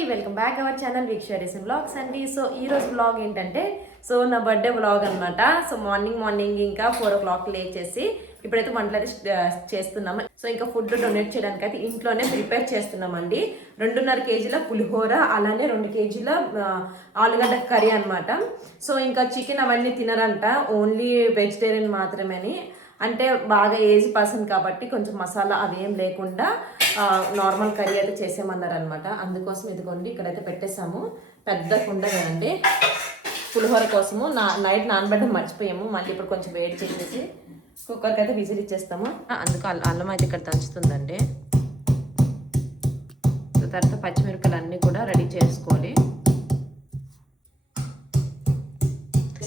అండి. Welcome back our channel వీక్షరీస్ blogs అండి. సో ఈ రోజు బ్లాగ్ ఏంటంటే సో నా బర్త్డే బ్లాగ్ అనమాట సో మార్నింగ్ మార్నింగ్ ఇంకా ఫోర్ ఓ క్లాక్ లేచేసి ఇప్పుడైతే వంటలు చేస్తున్నాము. సో ఇంకా ఫుడ్ డొనేట్ చేయడానికి అయితే ఇంట్లోనే ప్రిపేర్ చేస్తున్నామండి. రెండున్నర కేజీల పులిహోర అలానే రెండు కేజీల ఆలుగడ్డ కర్రీ అనమాట సో ఇంకా చికెన్ అవన్నీ తినరంట. Only vegetarian మాత్రమేని. అంటే బాగా ఏజ్ పర్సన్ కాబట్టి కొంచెం మసాలా అవి ఏం లేకుండా నార్మల్ కర్రీ అయితే చేసేమన్నారు అనమాట అందుకోసం ఇదిగోండి ఇక్కడైతే పెట్టేసాము పెద్ద కుండ కదండి పులిహోర కోసము. నా నైట్ నానబెట్టడం మర్చిపోయాము. మళ్ళీ ఇప్పుడు కొంచెం వేడి చేసేసి కుక్కర్కి అయితే విజిల్ ఇచ్చేస్తాము. అందుకు అల్లం అయితే ఇక్కడ దంచుతుందండి. తర్వాత పచ్చిమిరపకాయలు అన్నీ కూడా రెడీ చేసుకోవాలి.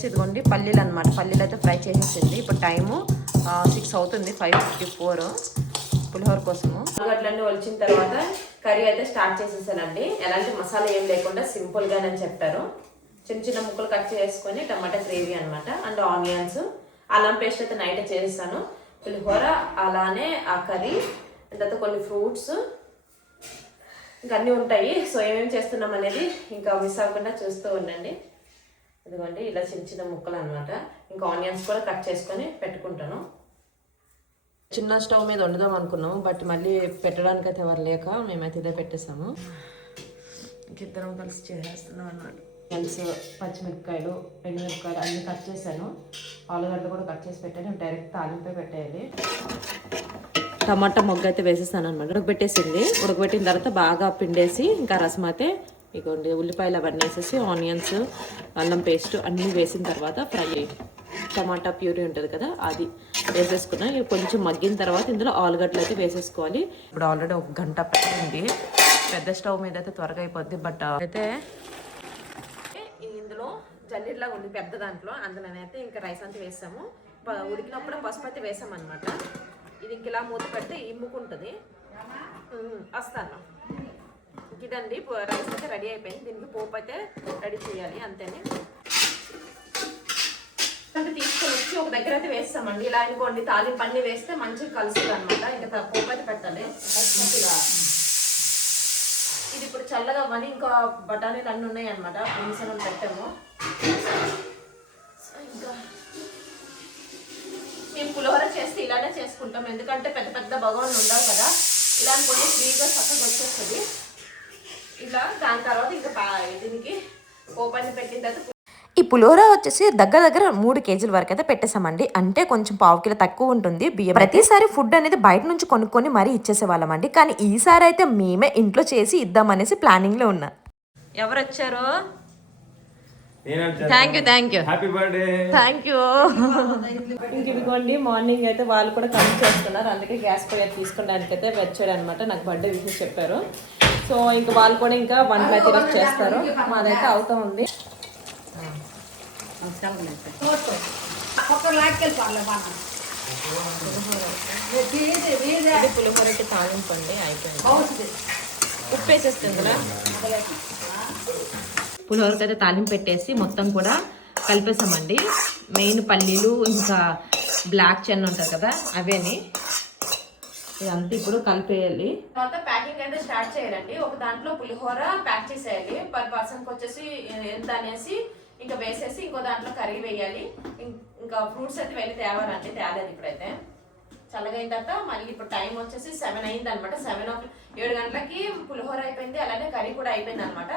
ఇదిగోండి పల్లీలు అనమాట పల్లీలు అయితే ఫ్రై చేసేసింది. ఇప్పుడు టైము సిక్స్ అవుతుంది ఫైవ్ ఫిఫ్టీ ఫోర్ పులిహోర కోసము. ఉల్లిగడ్డలన్నీ ఒలిచిన తర్వాత కర్రీ అయితే స్టార్ట్ చేసేసానండి. ఎలాంటి మసాలా ఏం లేకుండా సింపుల్ గానే చెప్పారు. చిన్న చిన్న ముక్కలు కట్ చేసుకొని టమాటా గ్రేవీ అన్నమాట అండ్ ఆనియన్స్. అల్లం పేస్ట్ అయితే నైట్ చేసేసాను. పులిహోర అలానే ఆ కర్రీ తర్వాత కొన్ని ఫ్రూట్స్. ఇంకా అన్నీ ఉంటాయి. సో ఏమేమి చేస్తున్నాం అనేది ఇంకా మిస్ అవ్వకుండా చూస్తూ ఉండండి. ఇదిగోండి ఇలా చిన్న చిన్న ముక్కలు అనమాట ఇంకా ఆనియన్స్ కూడా కట్ చేసుకొని పెట్టుకుంటాను. చిన్న స్టవ్ మీద వండుదాం అనుకున్నాము బట్ మళ్ళీ పెట్టడానికి అయితే ఎవరు లేక మేమైతే ఇదే పెట్టేసాము. ఇద్దరం కలిసి చేసేస్తున్నాం అన్నమాట. ఆనియన్స్ పచ్చిమిరపకాయలు ఎండుమిరపకాయలు అన్నీ కట్ చేశాను. ఆలుగడ్డ కూడా కట్ చేసి పెట్టాను. డైరెక్ట్ తాలింపై పెట్టేయాలి. టమాటా మొగ్గ అయితే వేసేసాను అనమాట ఉడకబెట్టేసింది. ఉడకబెట్టిన తర్వాత బాగా పిండేసి ఇంకా రసం అయితే ఇగోండి ఉల్లిపాయలు అవన్నీ వేసేసి ఆనియన్స్ అల్లం పేస్ట్ అన్నీ వేసిన తర్వాత ఫ్రై టమాటా ప్యూరీ ఉంటుంది కదా అది వేసేసుకున్నాం ఇవి కొంచెం మగ్గిన తర్వాత ఇందులో ఆలుగడ్డలు అయితే వేసేసుకోవాలి. ఇప్పుడు ఆల్రెడీ ఒక గంట పెట్టింది. పెద్ద స్టవ్ మీద అయితే త్వరగా అయిపోద్ది బట్ అయితే ఇందులో జల్లిలాగా ఉంది పెద్ద దాంట్లో. అందులోనైతే ఇంకా రైస్ అంతా వేసాము. ఉడికినప్పుడు పసుపు అయితే అనమాట ఇది ఇంక ఇలా మూత పెడితే ఇమ్ముకుంటుంది. వస్తాను. ఇదండి రైస్ అయితే రెడీ అయిపోయింది. దీనికి పోపు అయితే రెడీ చేయాలి అంతేనే. అంటే తీసుకొని వచ్చి ఒక దగ్గర అయితే వేస్తామండి. ఇలా అనుకోండి తాలింపు అన్ని వేస్తే మంచిగా కలుస్తుంది అనమాట ఇంకా త- పోపు అయితే పెట్టాలి. ఇలా. ఇది ఇప్పుడు చల్లగా అవ్వని ఇంకా బఠానీలు అన్నీ ఉన్నాయి అనమాట పులిసనం పెట్టాము ఇంకా మేము పులిహోర చేస్తే ఇలానే చేసుకుంటాం. ఎందుకంటే పెద్ద పెద్ద భగవాన్ ఉండవు కదా. ఇలా అనుకోండి ఫ్రీగా చక్కగా వచ్చేస్తుంది. ఇలా దాని తర్వాత ఇంకా దీనికి ఓపెన్ పెట్టిన తర్వాత పులిహోర వచ్చేసి దగ్గర దగ్గర మూడు కేజీల వరకు అయితే పెట్టేసామండి అంటే కొంచెం పావు కిలో తక్కువ ఉంటుంది. బియ్యం ప్రతిసారి ఫుడ్ అనేది బయట నుంచి కొనుక్కొని మరీ ఇచ్చేసేవాళ్ళమండి కానీ ఈసారి అయితే మేమే ఇంట్లో చేసి ఇద్దామనేసి ప్లానింగ్లో ఉన్నా. ఎవరు వచ్చారు thank you thank you happy birthday thank you ఇంక ఇదిగోండి మార్నింగ్ అయితే వాళ్ళు కూడా కమ్ చేస్తున్నారు అందుకే గ్యాస్ పొయ్యి తీసుకోవడానికి అయితే వచ్చారు అనమాట నాకు బర్త్డే విషయం చెప్పారు. సో ఇంకా వాళ్ళు కూడా ఇంకా వంటలు అయితే చేస్తారు. మాదైతే అవుతా ఉంది. పులిహోరకి తాలింపండి అయిపోయింది ఉప్పు వేసేస్తుంది కదా పులిహోరకి అయితే తాలింపు పెట్టేసి మొత్తం కూడా కలిపేసామండి. మెయిన్ పల్లీలు ఇంకా బ్లాక్ చెన్న ఉంటుంది కదా అవేని. ఇదంతా ఇప్పుడు కలిపేయాలి. తర్వాత ప్యాకింగ్ అయితే స్టార్ట్ చేయాలండి. ఒక దాంట్లో పులిహోర ప్యాక్ చేసేయాలి. పర్ పర్సన్కి వచ్చేసి ఎంత అనేసి ఇంకా వేసేసి ఇంకో దాంట్లో కర్రీ వేయాలి. ఇంకా ఫ్రూట్స్ అయితే వెళ్ళి తేవాలండి తేలేదు ఇప్పుడైతే. చల్లగా అయిన తర్వాత మళ్ళీ ఇప్పుడు టైం వచ్చేసి సెవెన్ అయింది అనమాట సెవెన్ ఓ ఏడు గంటలకి పులిహోర అయిపోయింది అలానే కర్రీ కూడా అయిపోయింది అనమాట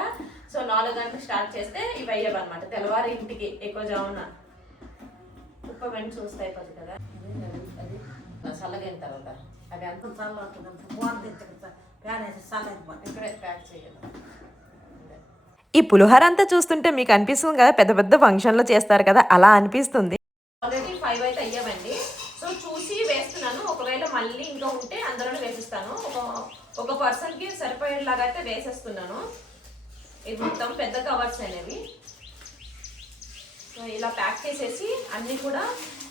సో నాలుగు గంటలకు స్టార్ట్ చేస్తే ఇవి అయ్యేవి అనమాట తెల్లవారి ఇంటికి ఎక్కువ జామున. ఉప్ప వెంట చూస్తే అయిపోతుంది కదా. అది అది చల్లగా అయిన తర్వాత. అవి అంత ఇక్కడే ప్యాక్ చేయాలి ఈ పులిహోర అంతా చూస్తుంటే మీకు అనిపిస్తుంది కదా పెద్ద పెద్ద ఫంక్షన్లో చేస్తారు కదా అలా అనిపిస్తుంది. ఆల్రెడీ ఫైవ్ అయితే అయ్యామండి. సో చూసి వేస్తున్నాను. ఒకవేళ మళ్ళీ ఇంకా ఉంటే అందులోనే వేసిస్తాను. ఒక ఒక పర్సన్కి సరిపోయేలాగా అయితే వేసేస్తున్నాను. ఇది మొత్తం పెద్ద కవర్స్ అనేవి. సో ఇలా ప్యాక్ చేసేసి అన్నీ కూడా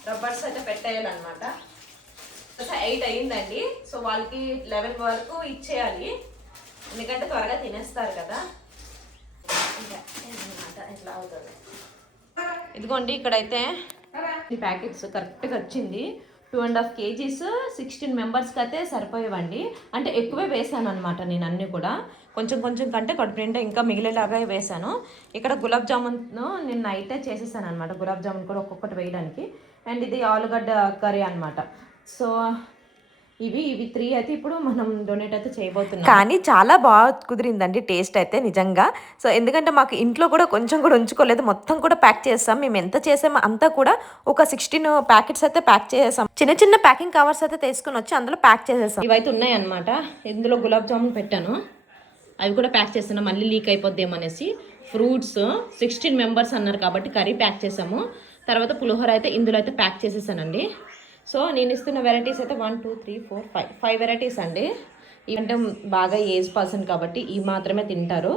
రబ్బర్స్ అయితే పెట్టేయాలన్నమాట. ఎయిట్ అయ్యిందండి. సో వాళ్ళకి లెవెన్ వరకు ఇచ్చేయాలి. ఎందుకంటే త్వరగా తినేస్తారు కదా. ఇట్లా అవుతుంది ఇదిగోండి ఇక్కడైతే ఈ ప్యాకెట్స్ కరెక్ట్గా వచ్చింది. Two and half kgs sixteen మెంబర్స్కి అయితే సరిపోయేవండి. అంటే ఎక్కువే వేసాను అనమాట నేను అన్నీ కూడా. కొంచెం కొంచెం కంటే కడుపు నిండా ఇంకా మిగిలేలాగా వేసాను. ఇక్కడ గులాబ్ జామున్ నేను నైటే చేసేసాను అనమాట గులాబ్ జామున్ కూడా ఒక్కొక్కటి వేయడానికి. అండ్ ఇది ఆలుగడ్డ కర్రీ అనమాట సో ఇవి ఇవి త్రీ అయితే ఇప్పుడు మనం డొనేట్ అయితే చేయబోతున్నాం. కానీ చాలా బాగా కుదిరిందండి టేస్ట్ అయితే నిజంగా. సో ఎందుకంటే మాకు ఇంట్లో కూడా కొంచెం కూడా ఉంచుకోలేదు. మొత్తం కూడా ప్యాక్ చేస్తాం. మేము ఎంత చేసామో అంతా కూడా ఒక సిక్స్టీన్ ప్యాకెట్స్ అయితే ప్యాక్ చేసేసాం. చిన్న చిన్న ప్యాకింగ్ కవర్స్ అయితే తీసుకుని వచ్చి అందులో ప్యాక్ చేసేసాం. ఇవైతే ఉన్నాయి అనమాట ఇందులో గులాబ్ జామున్ పెట్టాను. అవి కూడా ప్యాక్ చేస్తున్నా. మళ్ళీ లీక్ అయిపోద్దేమో అనేసి. ఫ్రూట్స్ సిక్స్టీన్ మెంబర్స్ అన్నారు కాబట్టి కర్రీ ప్యాక్ చేసాము. తర్వాత పులిహోర అయితే ఇందులో అయితే ప్యాక్ చేసేసానండి. సో నేను ఇస్తున్న వెరైటీస్ అయితే one two three four five five varieties అండి. అంటే బాగా ఏజ్ పర్సన్ కాబట్టి ఇవి మాత్రమే తింటారు.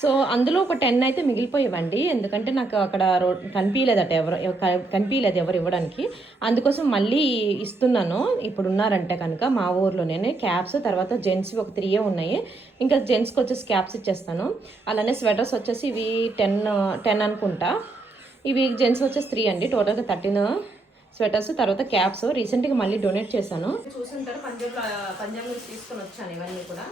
సో అందులో ఒక టెన్ అయితే మిగిలిపోయేవండి. ఎందుకంటే నాకు అక్కడ రో కనిపించలేదట ఎవరు కనిపించలేదు ఎవరు ఇవ్వడానికి. అందుకోసం మళ్ళీ ఇస్తున్నాను. ఇప్పుడు ఉన్నారంటే కనుక మా ఊర్లోనే. క్యాప్స్ తర్వాత జెంట్స్ ఒక త్రీయే ఉన్నాయి. ఇంకా జెంట్స్కి వచ్చేసి క్యాప్స్ ఇచ్చేస్తాను. అలానే స్వెటర్స్ వచ్చేసి ఇవి టెన్ టెన్ అనుకుంటా. ఇవి జెంట్స్ వచ్చేసి త్రీ అండి. టోటల్గా థర్టీన్ స్వెటర్స్ తర్వాత క్యాప్స్. రీసెంట్గా మళ్ళీ డొనేట్ చేశాను. చూసుంటారు పంజాబ్ పంజాబ్ నుంచి తీసుకొని వచ్చాను ఇవన్నీ కూడా.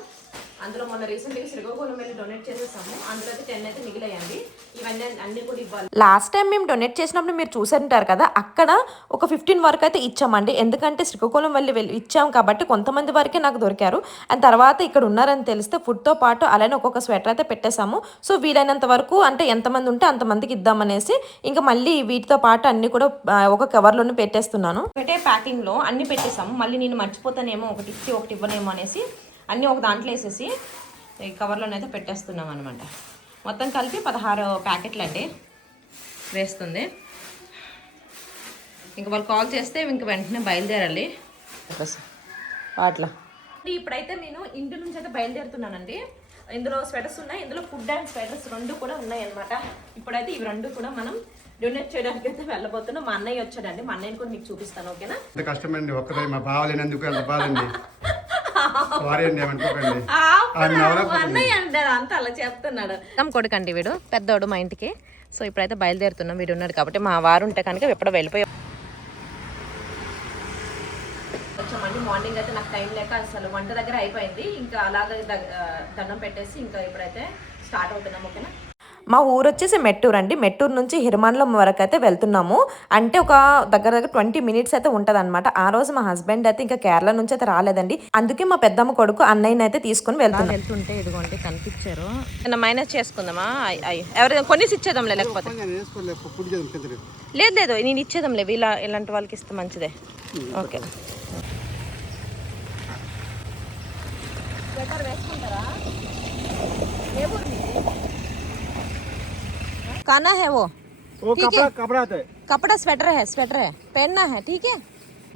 అందులో మొన్న రీసెంట్గా శ్రీకాకుళం వెళ్ళి డొనేట్ చేసేసాము. అందులో అయితే టెన్ అయితే మిగిలాయండి. ఇవన్నీ అన్ని కూడా ఇవ్వాలి. లాస్ట్ టైం మేము డొనేట్ చేసినప్పుడు మీరు చూసుంటారు కదా అక్కడ ఒక ఫిఫ్టీన్ వరకు అయితే ఇచ్చామండి. ఎందుకంటే శ్రీకాకుళం వెళ్ళి వెళ్ళి ఇచ్చాం కాబట్టి కొంతమంది వరకే నాకు దొరికారు. అండ్ తర్వాత ఇక్కడ ఉన్నారని తెలిస్తే ఫుడ్తో పాటు అలానే ఒక్కొక్క స్వెటర్ అయితే పెట్టేశాము. సో వీలైనంత వరకు అంటే ఎంతమంది ఉంటే అంతమందికి ఇద్దామనేసి ఇంకా మళ్ళీ వీటితో పాటు అన్ని కూడా ఒక కవర్లోనే పెట్టేస్తున్నాను. ఒకటే ప్యాకింగ్లో అన్ని పెట్టేసాము మళ్ళీ నేను మర్చిపోతానేమో ఒకటి ఇచ్చి ఒకటి ఇవ్వనేమో అనేసి అన్నీ ఒక దాంట్లో వేసేసి ఈ కవర్లోనైతే పెట్టేస్తున్నాం అనమాట మొత్తం కలిపి పదహారు ప్యాకెట్లు అండి వేస్తుంది. ఇంక వాళ్ళు కాల్ చేస్తే ఇంక వెంటనే బయలుదేరాలి. అట్లా ఇప్పుడైతే నేను ఇంటి నుంచి అయితే బయలుదేరుతున్నానండి. ఇందులో స్వెటర్స్ ఉన్నాయి. ఇందులో ఫుడ్ అండ్ స్వెటర్స్ రెండు కూడా ఉన్నాయి అనమాట ఇప్పుడైతే ఇవి రెండు కూడా మనం డొనేట్ చేయడానికి అయితే వెళ్ళబోతున్నాం. మా అన్నయ్య వచ్చాడండి. మా అన్నయ్యని కూడా మీకు చూపిస్తాను ఓకేనా? కష్టమండి. ఒక్కదాయి మా బావలేనందుకు ఎంత బాధండి సారీ అండి ఏమనుకోకండి అన్నయ్య అంత అలా చెప్తున్నాడు. కొడుకండి వీడు పెద్దోడు మా ఇంటికి. సో ఇప్పుడైతే బయలుదేరుతున్నాం వీడు ఉన్నాడు కాబట్టి మా వారు ఉంటే కనుక ఎప్పుడో వెళ్ళిపోయి వచ్చామండి మార్నింగ్ అయితే నాకు టైం లేక అసలు వంట దగ్గర అయిపోయింది. ఇంకా అలాగే దండం పెట్టేసి ఇంకా ఇప్పుడైతే స్టార్ట్ అవుతున్నాం ఓకేనా? మా ఊరు వచ్చేసి మెట్టూరు అండి. మెట్టూరు నుంచి హిరమాన్లం వరకు అయితే వెళ్తున్నాము. అంటే ఒక దగ్గర దగ్గర ట్వంటీ మినిట్స్ అయితే ఉంటుంది ఆ రోజు మా హస్బెండ్ అయితే ఇంకా కేరళ నుంచి అయితే రాలేదండి. అందుకే మా పెద్దమ్మ కొడుకు అన్నయ్యని అయితే తీసుకొని వెళ్తున్నాం. వెళ్తుంటే ఇదిగోండి కనిపించారు. మైనస్ చేసుకుందామా? ఎవరైనా కొనేసి ఇచ్చేద్దాంలే లేకపోతే. లేదు. లేదు నేను ఇచ్చేద్దాంలే. వీళ్ళ ఇలాంటి వాళ్ళకి ఇస్తే మంచిదే. ఓకే. काना है वो। वो कपड़ा कपड़ा है। कपड़ा स्वेटर है स्वेटर है। पहनना है ठीक है?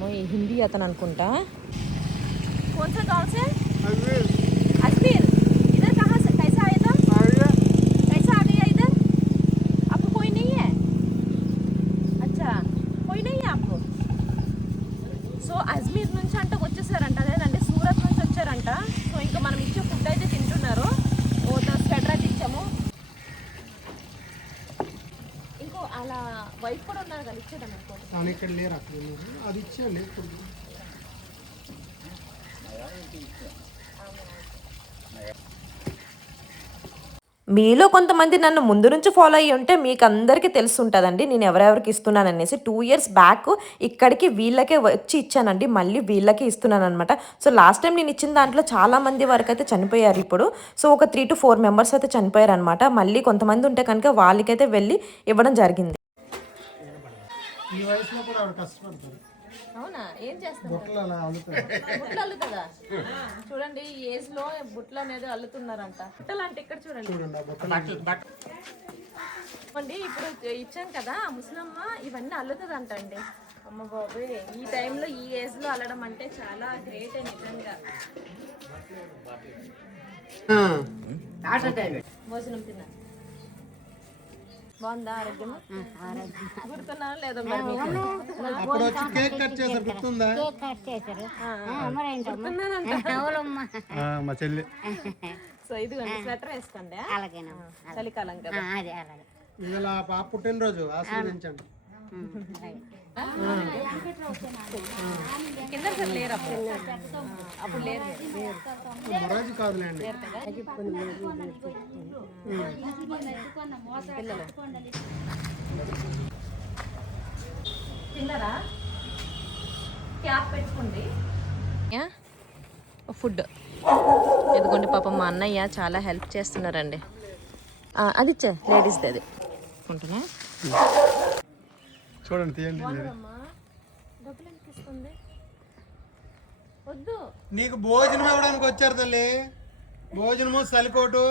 हिंदी अतन अनुकुंटा कौन सा गाँव से? ఇక్కడ లేరు అక్కడ అది ఇచ్చేయండి ఇప్పుడు మీలో కొంతమంది నన్ను ముందు నుంచి ఫాలో అయ్యి ఉంటే మీకు అందరికీ తెలుసుంటుందండి. నేను ఎవరెవరికి ఇస్తున్నాను అనేసి టూ ఇయర్స్ బ్యాక్ ఇక్కడికి వీళ్ళకే వచ్చి ఇచ్చానండి. మళ్ళీ వీళ్ళకే ఇస్తున్నాను అనమాట సో లాస్ట్ టైం నేను ఇచ్చిన దాంట్లో చాలా మంది వరకు అయితే చనిపోయారు ఇప్పుడు. సో ఒక త్రీ టు ఫోర్ మెంబర్స్ అయితే చనిపోయారు అనమాట మళ్ళీ కొంతమంది ఉంటే కనుక వాళ్ళకైతే వెళ్ళి ఇవ్వడం జరిగింది. ఈ వయసులో కూడా ఆవిడ కష్టపడతారు. అవునా? ఏం చేస్తాం బొట్టలు అలా అల్లుతారు. బుట్టలు అల్లుతుందా చూడండి ఈ ఏజ్లో బుట్టలు అనేది అల్లుతున్నారంట. బుట్టలు అంటే ఇక్కడ చూడండి. చూడండి ఆ బొట్టలు అండి ఇప్పుడు ఇచ్చాం కదా ఆ ముసలమ్మ ఇవన్నీ అల్లుతుందంట అండి అమ్మ బాబోయ్ ఈ టైంలో ఈ ఏజ్లో అల్లడం అంటే చాలా గ్రేట్ నిజంగా. భోజనం తిన్నా. బాగుందా ఆరోగ్యం. గుర్తున్నా లేదో మరి మీకు? అప్పుడు వచ్చి కేక్ కట్ చేశారు గుర్తుందా? ఆ, మా చెల్లి. సో ఇదిగోండి స్వెటర్ వేసుకోండి అలాగేనమ్మా చలికాలం కదా. అదే అలాగే. ఇలా పాప పుట్టినరోజు ఆశీర్వదించండి. కింద సార్ లేరు అప్పుడు. అప్పుడు లేరు. కాదులేండి. తిన్నారా? క్యాప్ పెట్టుకోండి. ఫుడ్ ఇదిగోండి పాపం మా అన్నయ్య చాలా హెల్ప్ చేస్తున్నారండి. ఆ, అది ఇచ్చే లేడీస్ది అది. ఉంటున్నా చూడండి తీయండి నీకు భోజనం ఇవ్వడానికి వచ్చారు తల్లి. భోజనము సలికోటు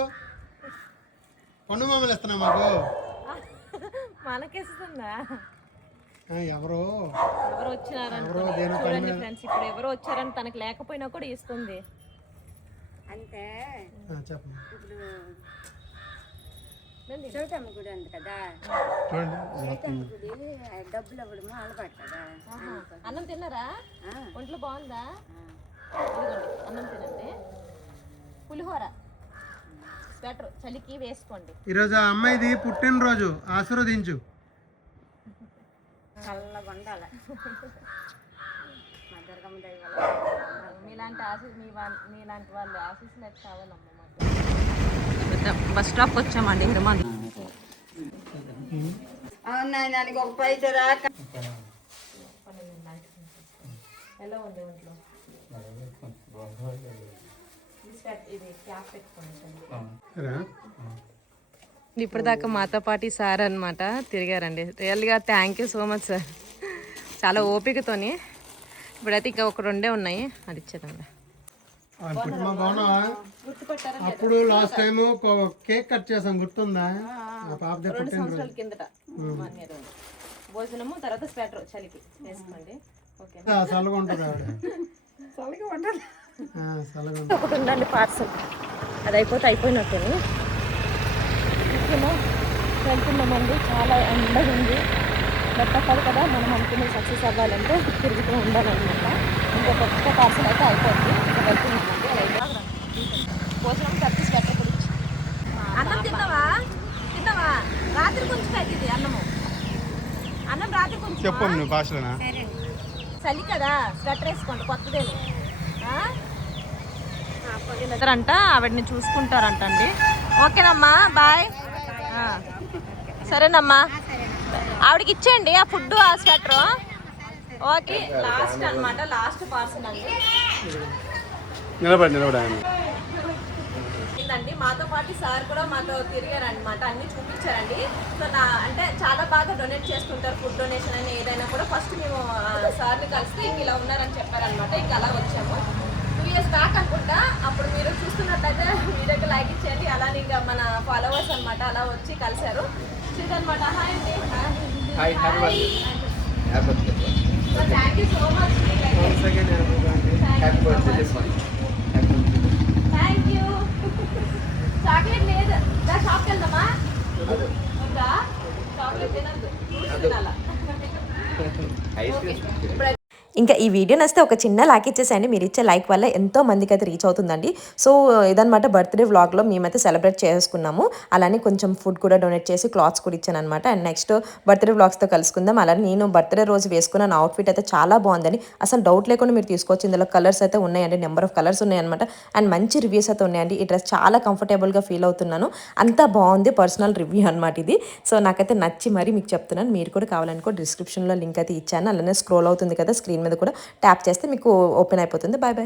పండు మామూలు ఇస్తున్నా మాకు. మనకిస్తుందా? ఆ, ఎవరు. ఎవరు వచ్చినారని చూడండి ఫ్రెండ్స్ ఇప్పుడు ఎవరు వచ్చారని తనకు లేకపోయినా కూడా ఇస్తుంది అంటే ఇప్పుడు చౌటమ్మ గుడి ఉంది కదా. చూడండి. చౌటమ్మ గుడి డబ్బులు ఇవ్వడము అలవాటు కదా అన్నం తిన్నారా. ఒంట్లో బాగుందా? అన్నం తినండి. పులిహోర. స్వెటర్ చలికి వేసుకోండి. ఈరోజు ఆ అమ్మాయిది పుట్టినరోజు ఆశీర్వదించు. చల్లగా ఉండాలి మా దుర్గమ్మ వల్ల మీలాంటి ఆశీ మీ వా- మీలాంటి వాళ్ళు ఆశీస్సులు అయితే కావాలమ్మా మాకు? బస్ స్టాప్కి వచ్చామండి హిరమాన్ అవునా నాకు ఒక పైస రాక. ఎలా ఉంది ఒంట్లో ఇది స్వెట్- ఇది క్యాప్ పెట్టుకోండి ఇప్పటిదాకా మాతో పాటు సార్ అనమాట తిరిగారండి. రియల్గా thank you so much sir. చాలా ఓపికతోని. ఇప్పుడైతే ఇంకా ఒక రెండే ఉన్నాయి. అది ఇచ్చేదండి అప్పుడు లాస్ట్ టైం కేక్ కట్ చేసాం గుర్తుందా? పాప భోజనము తర్వాత స్వెటర్ చలికి వేసుకోండి. ఓకే చల్లగా ఉంటుంది చల్లగా ఉంటుంది. ఒకటి ఉండండి పార్సల్. అది అయిపోతే అయిపోయినట్టు ఓకేనా వెళ్తున్నామండి. చాలా ఎండగా ఉంది. బట్ తప్పదు కదా మనం అనుకునే సక్సెస్ అవ్వాలంటే తిరుగుతూ ఉండాలన్నమాట. ఇంకొక ఒక్క పార్సల్ అయితే అయిపోద్ది ఇంకా వెళ్తున్నామండి. భోజనం ఖర్చు స్వెటర్ గురించి. అన్నం తిన్నావా? తిన్నావా? రాత్రి కొంచెం తగ్గింది అన్నము. అన్నం రాత్రి కొంచెం చెప్పు నువ్వు భాషలోనా చలి కదా. స్వెటర్ వేసుకోండి కొత్తదేని అంట ఆవిడని చూసుకుంటారంట అండి ఓకేనమ్మా బాయ్. సరేనమ్మా. ఆవిడకి ఇచ్చేయండి ఆ ఫుడ్ ఆ స్వెటర్. ఓకే లాస్ట్ అన్నమాట లాస్ట్ పార్సల్ అండి. నిలబడి నిలబడి అయిందండి మాతో పాటు సార్ కూడా మాతో తిరిగారనమాట అన్ని చూపించారండి. సో నా అంటే చాలా బాగా డొనేట్ చేస్తుంటారు ఫుడ్ డొనేషన్ అని ఏదైనా కూడా. ఫస్ట్ మేము సార్ని కలిస్తే ఇంక ఇలా ఉన్నారని చెప్పారనమాట ఇంక అలా వచ్చాము. ఇయర్స్ బ్యాక్ అనుకుంటా. అప్పుడు మీరు చూస్తున్నట్లయితే వీడియోకి లైక్ ఇచ్చేయండి. అలానే ఇంకా మన ఫాలోవర్స్ అన్నమాట అలా వచ్చి కలిశారు. ఇదనమాట హాయ్ అండి. Hi so thank you so much thank you chocolate లేదు. షాప్కి వెళ్దామా? వద్దా చాక్లెట్ తినద్దు. తినాలా ఓకే ఇప్పుడు ఇంకా ఈ వీడియో నచ్చితే ఒక చిన్న లైక్ ఇచ్చేసేయండి. మీరు ఇచ్చే లైక్ వల్ల ఎంతో మందికి అయితే రీచ్ అవుతుందండి. సో ఇదనమాట బర్త్డే వ్లాగ్లో మేమైతే సెలబ్రేట్ చేసుకున్నాము. అలానే కొంచెం ఫుడ్ కూడా డొనేట్ చేసి క్లాత్స్ కూడా ఇచ్చాను అనమాట అండ్ నెక్స్ట్ బర్త్డే వ్లాగ్స్తో కలుసుకుందాం. అలానే నేను బర్త్డే రోజు వేసుకున్న నా అవుట్ఫిట్ అయితే చాలా బాగుందని అసలు డౌట్ లేకుండా మీరు తీసుకోవచ్చు. ఇందులో కలర్స్ అయితే ఉన్నాయండి. నెంబర్ ఆఫ్ కలర్స్ ఉన్నాయన్నమాట. అండ్ మంచి రివ్యూస్ అయితే ఉన్నాయండి. ఈ డ్రెస్ చాలా కంఫర్టబుల్గా ఫీల్ అవుతున్నాను. అంతా బాగుంది పర్సనల్ రివ్యూ అనమాట ఇది. సో నాకైతే నచ్చి మరి మీకు చెప్తున్నాను. మీరు కూడా కావాలనుకో డిస్క్రిప్షన్లో లింక్ అయితే ఇచ్చాను. అలానే స్క్రోల్ అవుతుంది కదా స్క్రీన్ మీద కూడా ట్యాప్ చేస్తే మీకు ఓపెన్ అయిపోతుంది. Bye bye